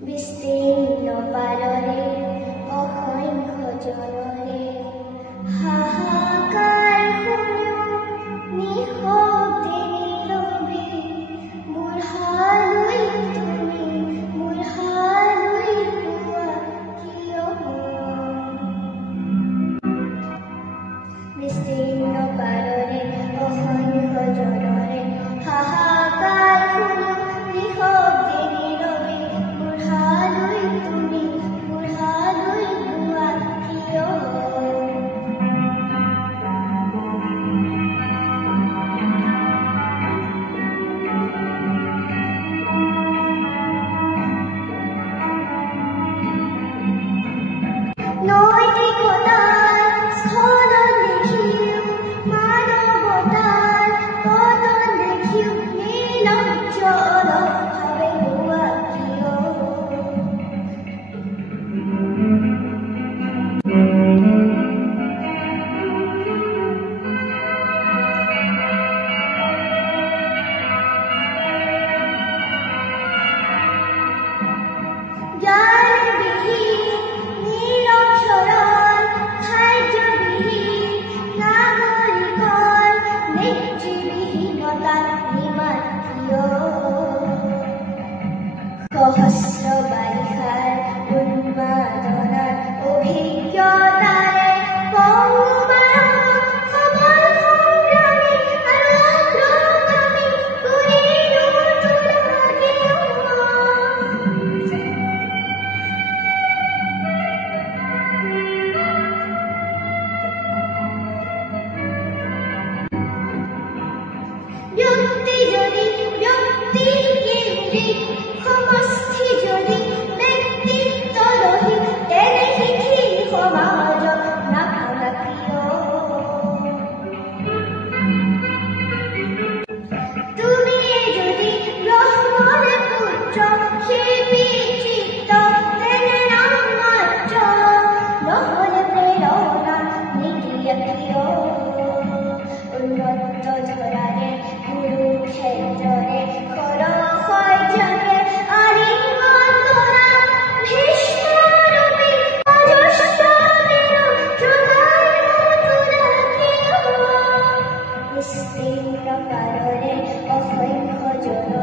বিস্তীৰ্ণ পাৰৰে অসংখ্য জনৰে হাহাকাৰ শুনো নিশব্দে নীৰৱে বুঢ়ালৈ তুমি বুঢ়ালৈ পোৱা কিয় বিস্তীৰ্ণ পাৰৰে অসংখ্য জনৰে হাহাকাৰ শুনো নিশব্দে নীৰৱে বুঢ়ালৈ তুমি বুঢ়ালৈ পোৱা কিয় নৈতিকতাৰ স্থলত দেখিও মানৱতাৰ পতন দেখিও নিৰ্লজ্জ অলপভাৱে হোৱা কিয় জ্ঞানবিহীন নিৰক্ষৰৰ খাদ্যবিহীন নাগৰিকৰ নেতৃবিহীনতাত ইমান কিয় সহস্ৰ বাৰিষাৰ উন্মাদনাৰ অভিজ্ঞতাৰে পংগুমাৰক সবল সংগ্ৰামী আৰু অগ্ৰগামী কৰি নোতোলা কিয় ব্যক্তি যদি ব্যক্তি কেন্দ্ৰিক সমষ্টি যদি নেতৃত্বৰহিত তেনে শিথিল সমাজক নাভাঙা কিয় তুমিয়ে যদি ব্ৰহ্মৰে পুত্ৰ শিল্পী চিত্ত তেনে নাম মাত্ৰ নহলে প্ৰেৰণা নিদিয়া কিয় উন্মত্ত ধৰাৰে কুৰুক্ষেত্ৰৰে খৰশয্যাকে আলিঙ্গন কৰা ভীষ্মৰূপী অজস্ৰ বীৰ জগাই নোতোলা কিয় বিস্তীৰ্ণ পাৰৰে অসংখ্য জন